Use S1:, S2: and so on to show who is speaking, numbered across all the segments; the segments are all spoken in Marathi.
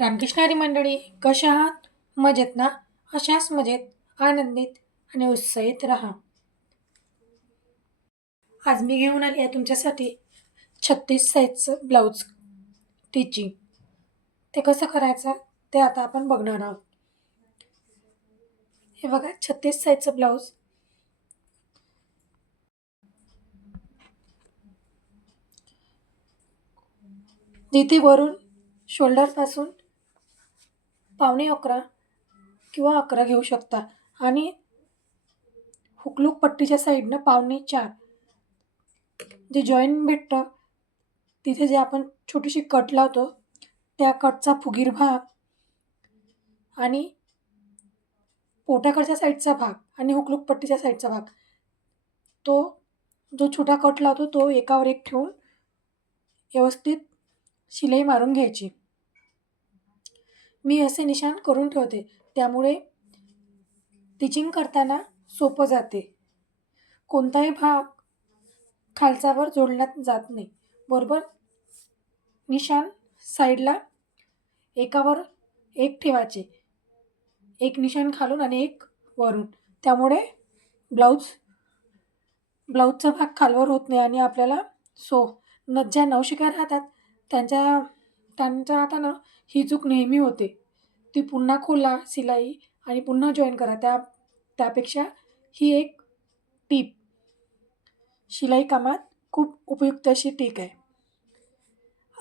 S1: रामकृष्णारी मंडळी कशा आहात? मजेत ना? अशाच मजेत आनंदित आणि उत्साहित राहा. आज मी घेऊन आली आहे तुमच्यासाठी छत्तीस साईजचं ब्लाऊज टिचिंग ते कसं करायचं? ते आता आपण बघणार आहोत. हे बघा छत्तीस साईजचं ब्लाऊज जिथे वरून शोल्डरपासून पावणे अकरा किंवा अकरा घेऊ शकता. आणि हुकलूक पट्टीच्या साईडनं पावणे चार. जे जॉईन भेटतं तिथे जे आपण छोटीशी कट लावतो त्या कटचा फुगीर भाग आणि पोटाकडच्या साईडचा भाग आणि हुकलूक पट्टीच्या साईडचा भाग. तो जो छोटा कट लावतो तो एकावर एक ठेवून व्यवस्थित शिलाई मारून घ्यायची. मी असे निशाण करून ठेवते. त्यामुळे टिचिंग करताना सोपं जाते. कोणताही भाग खालचावर जोडण्यात जात नाही. बरोबर? निशाण साईडला एकावर एक ठेवायचे. एक निशाण खालून आणि एक वरून. त्यामुळे ब्लाऊज ब्लाऊजचा भाग खालवर होत नाही आणि आपल्याला सो न ज्या नवशिक्या राहतात त्यांच्या त्यांच्या हातानं ही चूक नेहमी होते. ती पुन्हा खोला शिलाई आणि पुन्हा जॉईन करा. त्या त्यापेक्षा ही एक टीप शिलाई कामात खूप उपयुक्त अशी टीक आहे.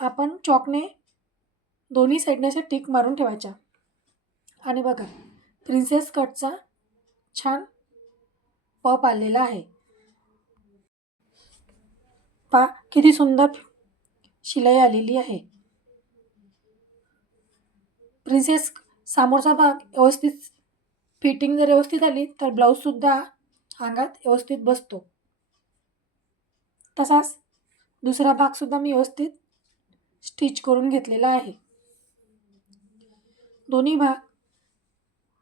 S1: आपण चॉकने दोन्ही साईडने अशा टीक मारून ठेवायच्या. आणि बघा प्रिन्सेस कटचा छान पप आलेला आहे. पा किती सुंदर शिलाई आलेली आहे. प्रिन्सेस समोरचा भाग व्यवस्थित फिटिंग जर व्यवस्थित आली तर ब्लाऊजसुद्धा अंगात व्यवस्थित बसतो. तसाच दुसरा भागसुद्धा मी व्यवस्थित स्टिच करून घेतलेला आहे. दोन्ही भाग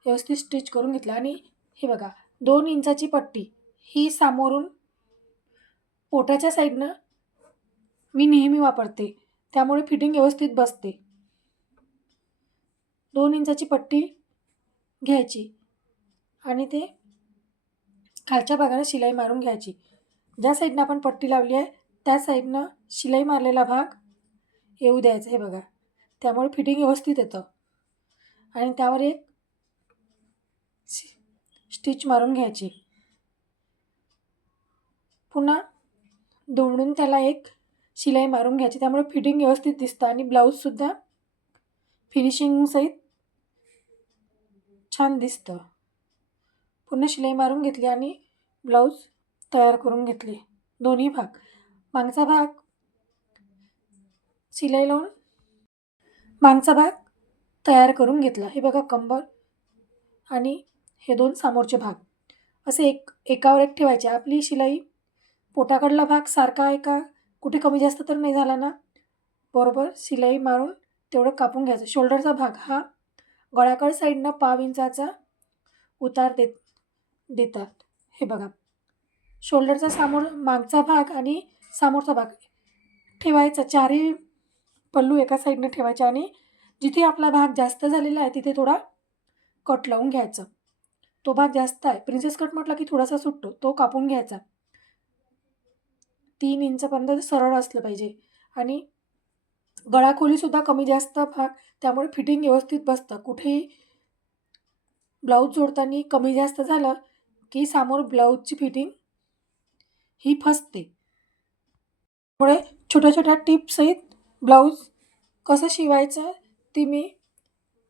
S1: व्यवस्थित स्टिच करून घेतला आणि हे बघा दोन इंचाची पट्टी ही सामोरून पोटाच्या साईडनं मी नेहमी वापरते. त्यामुळे फिटिंग व्यवस्थित बसते. दोन इंचाची पट्टी घ्यायची आणि ते खालच्या भागाने शिलाई मारून घ्यायची. ज्या साईडनं आपण पट्टी लावली आहे त्या साईडनं शिलाई मारलेला भाग येऊ द्यायचा हे बघा. त्यामुळे फिटिंग व्यवस्थित येतं. आणि त्यावर एक स्टिच मारून घ्यायची. पुन्हा दोडून त्याला एक शिलाई मारून घ्यायची. त्यामुळे फिटिंग व्यवस्थित दिसतं आणि ब्लाऊजसुद्धा फिनिशिंगसहित छान दिसतं. पुन्हा शिलाई मारून घेतली आणि ब्लाऊज तयार करून घेतली. दोन्ही भाग. मागचा भाग शिलाई लावून मागचा भाग तयार करून घेतला. हे बघा कंबर आणि हे दोन समोरचे भाग. असे एक एकावर एक ठेवायचे. आपली शिलाई पोटाकडला भाग सारखा आहे का? कुठे कमी जास्त तर नाही झाला ना? बरोबर शिलाई मारून तेवढं कापून घ्यायचं. शोल्डरचा भाग हा गळ्याकड साईडनं पाव इंचाचा उतार देत देतात. हे बघा. शोल्डरचा सामोर मागचा भाग आणि समोरचा भाग ठेवायचा. चारही पल्लू एका साईडनं ठेवायचे आणि जिथे आपला भाग जास्त झालेला आहे तिथे थोडा कट लावून घ्यायचा. तो भाग जास्त आहे. प्रिन्सेस कट म्हटला की थोडासा सुटतो. तो कापून घ्यायचा. तीन इंचपर्यंत सरळ असलं पाहिजे. आणि गळाखोलीसुद्धा कमी जास्त फार त्यामुळे फिटिंग व्यवस्थित बसतं. कुठेही ब्लाऊज जोडताना कमी जास्त झालं की समोर ब्लाऊजची फिटिंग ही फसते. त्यामुळे छोट्या छोट्या टिप्ससहित ब्लाऊज कसं शिवायचं ती मी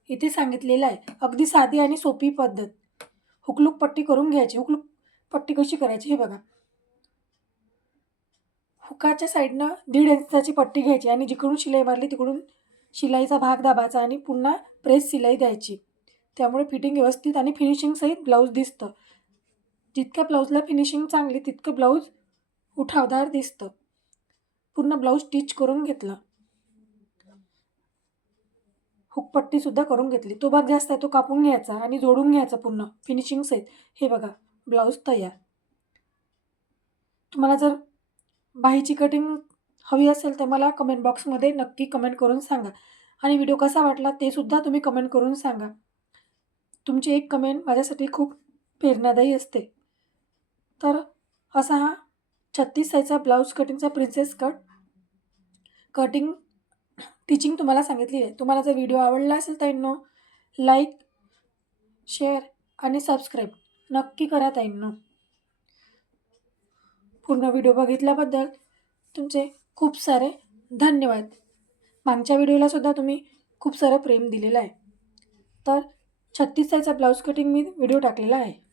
S1: इथे सांगितलेलं आहे. अगदी साधी आणि सोपी पद्धत. हुकलूक पट्टी करून घ्यायची. हुकलूक पट्टी कशी करायची हे बघा. हुकाच्या साईडनं दीड इंचाची पट्टी घ्यायची आणि जिकडून शिलाई मारली तिकडून शिलाईचा भाग दाबायचा आणि पुन्हा प्रेस शिलाई द्यायची. त्यामुळे फिटिंग व्यवस्थित आणि फिनिशिंगसहित ब्लाऊज दिसतं. जितक्या ब्लाऊजला फिनिशिंग चांगली तितकं ब्लाऊज उठावदार दिसतं. पूर्ण ब्लाऊज स्टिच करून घेतला. हुकपट्टीसुद्धा करून घेतली. तो भाग जास्त आहे तो कापून घ्यायचा आणि जोडून घ्यायचा पूर्ण फिनिशिंगसहित हे बघा ब्लाऊज तयार. तुम्हाला जर बाहीची कटिंग हवी असेल तर मला कमेंट बॉक्समध्ये नक्की कमेंट करून सांगा. आणि व्हिडिओ कसा वाटला ते सुद्धा तुम्ही कमेंट करून सांगा. तुमची एक कमेंट माझ्यासाठी खूप प्रेरणादायी असते. तर असा हा छत्तीस साईजचा ब्लाऊज कटिंगचा प्रिन्सेस कट कटिंग टिचिंग तुम्हाला सांगितली आहे. तुम्हाला जर व्हिडिओ आवडला असेल ताईंनो लाईक शेअर आणि सबस्क्राईब नक्की करा ताईंनो पूर्ण व्हिडिओ बघितल्याबद्दल तुमचे खूप सारे धन्यवाद. मागच्या व्हिडिओलासुद्धा तुम्ही खूप सारं प्रेम दिलेलं आहे. तर छत्तीस साईजचा ब्लाऊज कटिंग मी व्हिडिओ टाकलेला आहे.